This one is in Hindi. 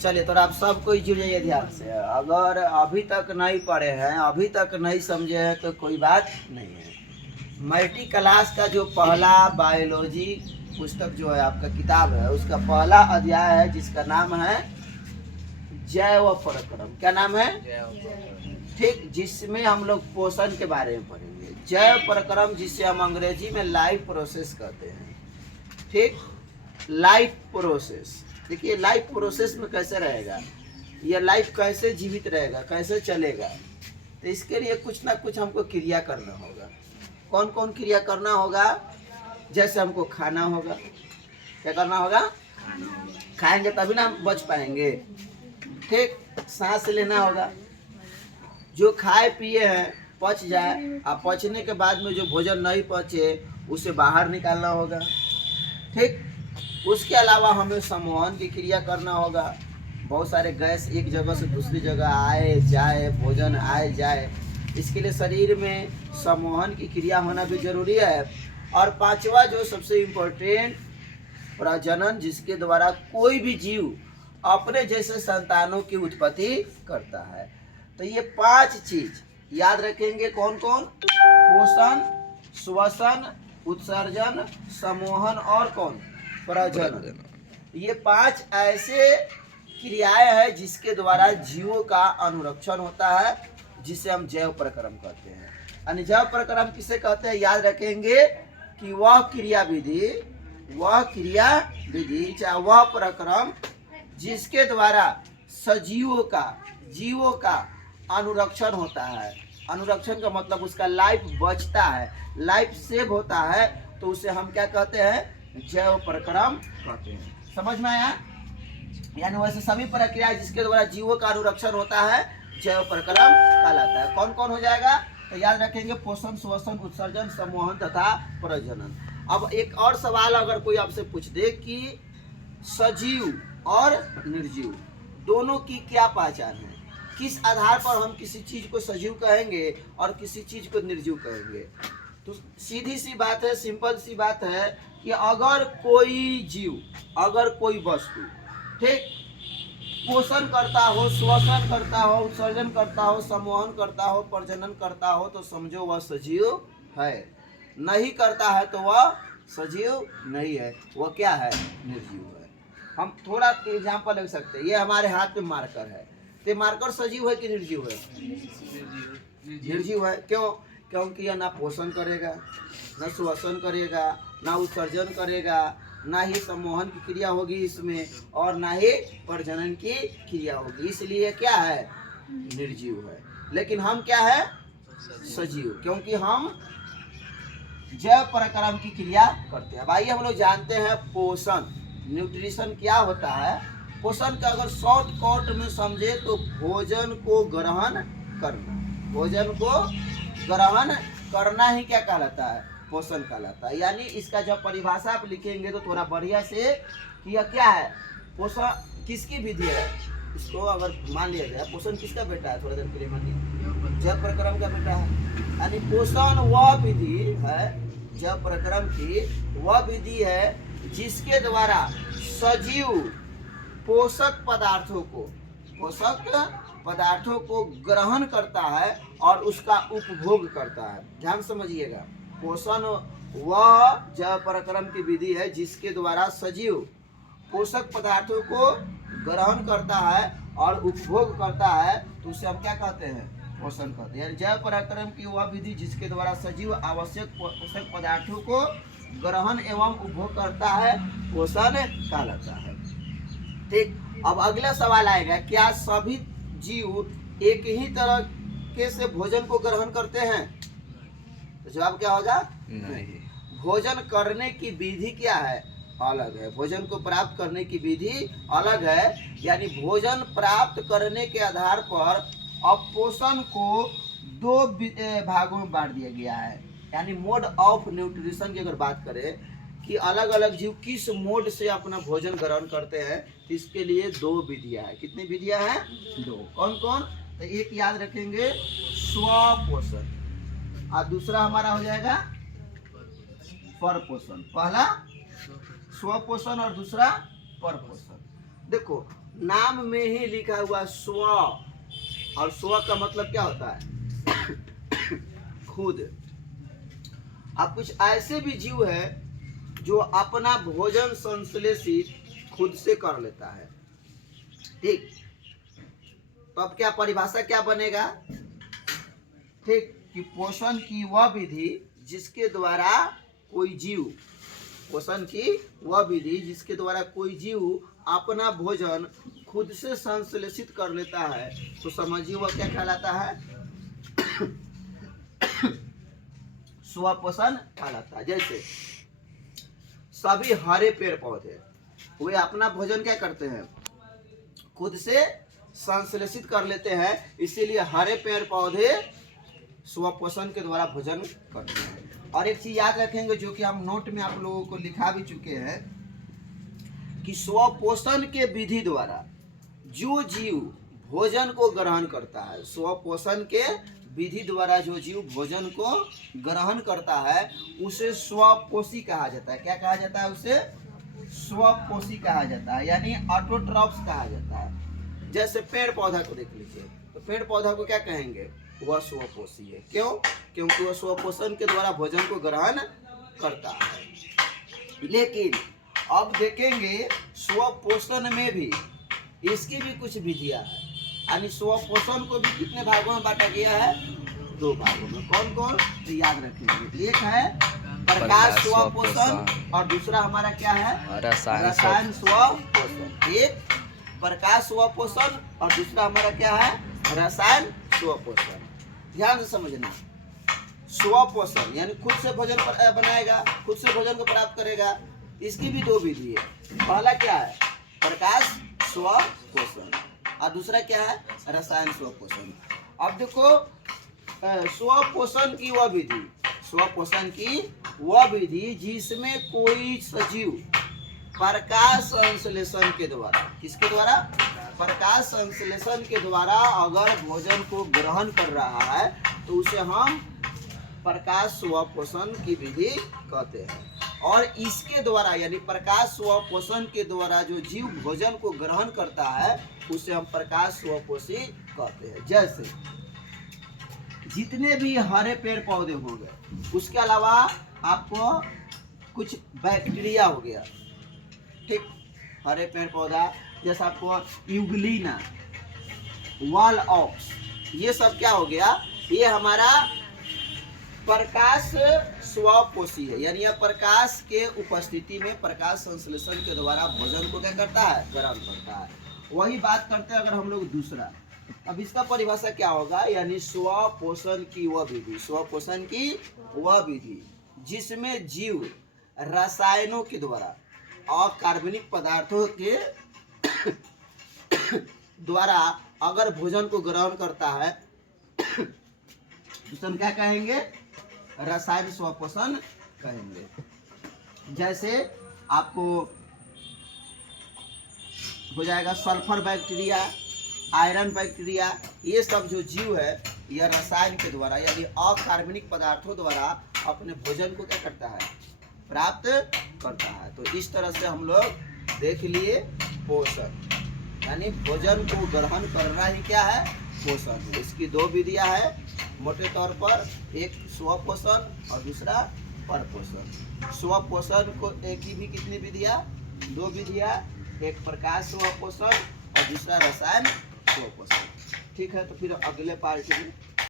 चलिए तो आप सब कोई जुड़ जाइए ध्यान से। अगर अभी तक नहीं पढ़े हैं, अभी तक नहीं समझे हैं तो कोई बात नहीं है। मल्टी क्लास का जो पहला बायोलॉजी पुस्तक जो है आपका किताब है, उसका पहला अध्याय है जिसका नाम है जैव परक्रम। क्या नाम है? ठीक, जिसमें हम लोग पोषण के बारे में पढ़ेंगे। जैव परक्रम जिसे हम अंग्रेजी में लाइफ प्रोसेस कहते हैं। ठीक, लाइफ प्रोसेस। देखिए लाइफ प्रोसेस में कैसे रहेगा, ये लाइफ कैसे जीवित रहेगा, कैसे चलेगा, तो इसके लिए कुछ ना कुछ हमको क्रिया करना होगा। कौन कौन क्रिया करना होगा? जैसे हमको खाना होगा। क्या करना होगा? खाएंगे तभी ना हम बच पाएंगे। ठीक, सांस लेना होगा, जो खाए पिए हैं पच जाए, और पचने के बाद में जो भोजन नहीं पचे उसे बाहर निकालना होगा। ठीक, उसके अलावा हमें संवहन की क्रिया करना होगा। बहुत सारे गैस एक जगह से दूसरी जगह आए जाए, भोजन आए जाए, इसके लिए शरीर में संवहन की क्रिया होना भी जरूरी है। और पांचवा जो सबसे इम्पोर्टेंट, प्रजनन, जिसके द्वारा कोई भी जीव अपने जैसे संतानों की उत्पत्ति करता है। तो ये 5 चीज याद रखेंगे। कौन कौन? पोषण, श्वसन, उत्सर्जन, समोहन और कौन? प्रजनन। ये 5 ऐसे क्रियाएं हैं जिसके द्वारा जीवों का अनुरक्षण होता है, जिसे हम जैव प्रक्रम कहते हैं। यानी जैव प्रक्रम किसे कहते हैं? याद रखेंगे कि वह क्रिया विधि चाहे वह प्रक्रम जिसके द्वारा सजीवों का, जीवों का अनुरक्षण होता है। अनुरक्षण का मतलब उसका लाइफ बचता है, लाइफ सेव होता है, तो उसे हम क्या कहते हैं? जैव प्रक्रम कहते हैं। समझ में आया? यानी वैसे सभी प्रक्रिया जिसके द्वारा जीवों का अनुरक्षण होता है जैव प्रक्रम कहलाता है। कौन कौन हो जाएगा? तो याद रखेंगे पोषण, श्वसन, उत्सर्जन, समोहन तथा प्रजनन। अब एक और सवाल अगर कोई आपसे पूछ दे कि सजीव और निर्जीव दोनों की क्या पहचान है, किस आधार पर हम किसी चीज को सजीव कहेंगे और किसी चीज को निर्जीव कहेंगे, तो सीधी सी बात है, सिंपल सी बात है कि अगर कोई जीव, अगर कोई वस्तु, ठीक, पोषण करता हो, श्वसन करता हो, उत्सर्जन करता हो, समोहन करता हो, प्रजनन करता हो, तो समझो वह सजीव है। नहीं करता है तो वह सजीव नहीं है, वह क्या है? निर्जीव है। हम थोड़ा एग्जाम्पल ले सकते हैं। ये हमारे हाथ में मार्कर है, तो मार्कर सजीव है कि निर्जीव है? निर्जीव है। क्यों? क्योंकि यह ना पोषण करेगा, ना श्वसन करेगा, ना उत्सर्जन करेगा, ना ही सम्मोहन की क्रिया होगी इसमें, और ना ही प्रजनन की क्रिया होगी। इसलिए क्या है? निर्जीव है। लेकिन हम क्या है? सजीव, क्योंकि हम जैव प्रक्रम की क्रिया करते हैं। अब आइए हम लोग जानते हैं पोषण, न्यूट्रिशन क्या होता है। पोषण का अगर शॉर्ट कट में समझे तो भोजन को ग्रहण करना, भोजन को ग्रहण करना ही क्या कहलाता है? पोषण कहलाता है। यानी इसका जब परिभाषा आप लिखेंगे तो थोड़ा बढ़िया से कि यह क्या है, पोषण किसकी विधि है। इसको अगर मान लिया जाए पोषण किसका बेटा है, थोड़ा देर के लिए मान लीजिए जैव प्रक्रम का बेटा है। यानी पोषण वह विधि है, जैव प्रक्रम की वह विधि है जिसके द्वारा सजीव पोषक पदार्थों को ग्रहण करता है और उसका उपभोग करता है। ध्यान समझिएगा, पोषण वह जैव प्रक्रम की विधि है जिसके द्वारा सजीव पोषक पदार्थों को ग्रहण करता है और उपभोग करता है, तो उसे हम क्या कहते हैं? पोषण कहते हैं। यानी जैव प्रक्रम की वह विधि जिसके द्वारा सजीव आवश्यक पोषक पदार्थों को ग्रहण एवं उपभोग करता है, पोषण कहलाता है। ठीक, अब अगला सवाल आएगा, क्या सभी जीव एक ही तरह से भोजन को ग्रहण करते हैं? तो जवाब क्या होगा? नहीं। भोजन करने की विधि क्या है? अलग है। भोजन को प्राप्त करने की विधि अलग है। यानी भोजन प्राप्त करने के आधार पर अब पोषण को 2 भागों में बांट दिया गया है। यानी मोड ऑफ न्यूट्रिशन की अगर बात करें कि अलग अलग जीव किस मोड से अपना भोजन ग्रहण करते हैं, तो इसके लिए 2 विधियां हैं। कितनी विधियां हैं? 2। कौन कौन? तो एक याद रखेंगे स्वपोषण, और दूसरा हमारा हो जाएगा परपोषण। पहला स्वपोषण और दूसरा परपोषण। देखो नाम में ही लिखा हुआ स्व, और स्व का मतलब क्या होता है? खुद। अब कुछ ऐसे भी जीव है जो अपना भोजन संश्लेषित खुद से कर लेता है। ठीक, तो अब क्या परिभाषा क्या बनेगा? ठीक, कि पोषण की वह विधि जिसके द्वारा कोई जीव, पोषण की वह विधि जिसके द्वारा कोई जीव अपना भोजन खुद से संश्लेषित कर लेता है, तो समझिए वह क्या कहलाता है? स्वपोषण कहलाता है। जैसे सभी हरे पेड़ पौधे वे अपना भोजन क्या करते हैं? खुद से संश्लेषित कर लेते हैं, इसीलिए हरे पेड़ पौधे स्वपोषण के द्वारा भोजन करते हैं। और एक चीज याद रखेंगे जो कि हम नोट में आप लोगों को लिखा भी चुके हैं कि स्वपोषण के विधि द्वारा जो जीव भोजन को ग्रहण करता है, स्वपोषण के विधि द्वारा जो जीव भोजन को ग्रहण करता है उसे स्वपोषी कहा जाता है। क्या कहा जाता है? उसे स्वपोषी कहा जाता है, यानी ऑटोट्रॉफ्स कहा जाता है। जैसे पेड़ पौधा को देख लीजिए, तो पेड़ पौधा को क्या कहेंगे? वह स्वपोषी है। क्यों? क्योंकि वह स्वपोषण के द्वारा भोजन को ग्रहण करता है। लेकिन अब देखेंगे स्वपोषण में भी इसकी भी कुछ विधियां हैं, यानी स्वपोषण को भी कितने भागों में बांटा गया है? 2 भागों में। कौन कौन? तो याद रखेंगे, एक है प्रकाश स्वपोषण और दूसरा हमारा क्या है? रसायन स्वपोषण। एक प्रकाश स्वपोषण और दूसरा हमारा क्या है? रसायन स्वपोषण। ध्यान से समझना, स्वपोषण यानी खुद से भोजन बनाएगा, खुद से भोजन को प्राप्त करेगा, इसकी भी 2 विधि है। पहला क्या है? प्रकाश स्वपोषण, और दूसरा क्या है? रसायन स्वपोषण। अब देखो, स्वपोषण की वह विधि, स्वपोषण की वह विधि जिसमें कोई सजीव प्रकाश संश्लेषण के द्वारा, किसके द्वारा? प्रकाश संश्लेषण के द्वारा अगर भोजन को ग्रहण कर रहा है तो उसे हम प्रकाश स्वपोषण की विधि कहते हैं। और इसके द्वारा यानी प्रकाश स्वपोषण के द्वारा जो जीव भोजन को ग्रहण करता है उसे हम प्रकाश स्वपोषी कहते हैं। जैसे जितने भी हरे पेड़ पौधे होंगे, उसके अलावा आपको कुछ बैक्टीरिया हो गया, ठीक, हरे पेड़ पौधा जैसा आपको यूग्लिना, वॉल ऑक्स, ये सब क्या हो गया? ये हमारा प्रकाश स्वपोषी है, यानी यह प्रकाश के उपस्थिति में प्रकाश संश्लेषण के द्वारा भोजन को क्या करता है? ग्रहण करता है। वही बात करते हैं अगर हम लोग दूसरा, अब इसका परिभाषा क्या होगा? यानी स्वपोषण की वह विधि, स्वपोषण की वह विधि जिसमें जीव रसायनों के द्वारा और कार्बनिक पदार्थों के द्वारा अगर भोजन को ग्रहण करता है तो हम क्या कहेंगे? रसायन स्वपोषण कहेंगे। जैसे आपको हो जाएगा सल्फर बैक्टीरिया, आयरन बैक्टीरिया, ये सब जो जीव है यह रसायन के द्वारा यानी अकार्बनिक पदार्थों द्वारा अपने भोजन को क्या करता है? प्राप्त करता है। तो इस तरह से हम लोग देख लिए पोषण, यानी भोजन को ग्रहण करना ही क्या है? पोषण। इसकी 2 विधियां है मोटे तौर पर, एक स्वपोषण और दूसरा परपोषण। स्वपोषण को एक ही भी कितनी विधियां? 2 विधियां, एक प्रकाश स्वपोषण और दूसरा रसायन स्वपोषण। ठीक है, तो फिर अगले पार्ट में